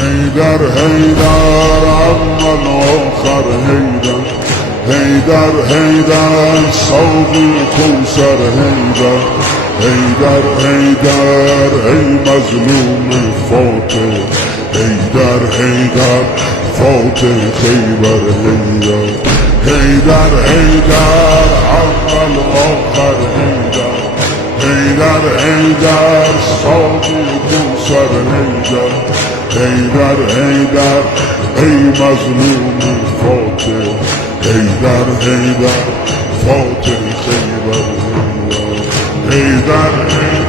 حیدر حیدر اول آخر حیدر حیدر حیدر ساقی کوثر حیدر حیدر حیدر ای مظلوم فاتح حیدر حیدر فاتح خیبر حیدر حیدر حیدر اول آخر حیدر حیدر حیدر ساقی کوثر حیدر حیدر حیدر ای مظلوم فاتح حیدر حیدر فاتح خیبر حیدر حیدر